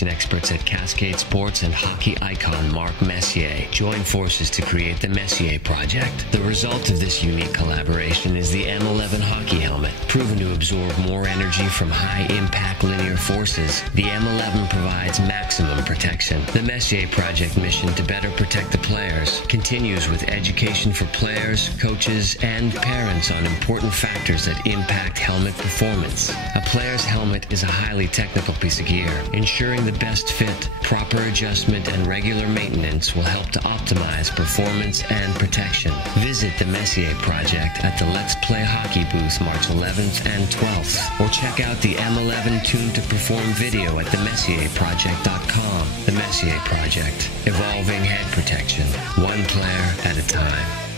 protection experts at Cascade Sports and hockey icon Mark Messier join forces to create the Messier Project. The result of this unique collaboration is the M11 hockey helmet. Proven to absorb more energy from high-impact linear forces, the M11 provides maximum protection. The Messier Project mission to better protect the players continues with education for players, coaches, and parents on important factors that impact helmet performance. A player's helmet is a highly technical piece of gear. Ensuring the best fit, proper adjustment, and regular maintenance will help to optimize performance and protection. Visit the Messier Project at the Let's Play Hockey booth March 11th and 12th, or check out the M11 Tune to Perform video at themessierproject.com. The Messier Project, evolving head protection, one player at a time.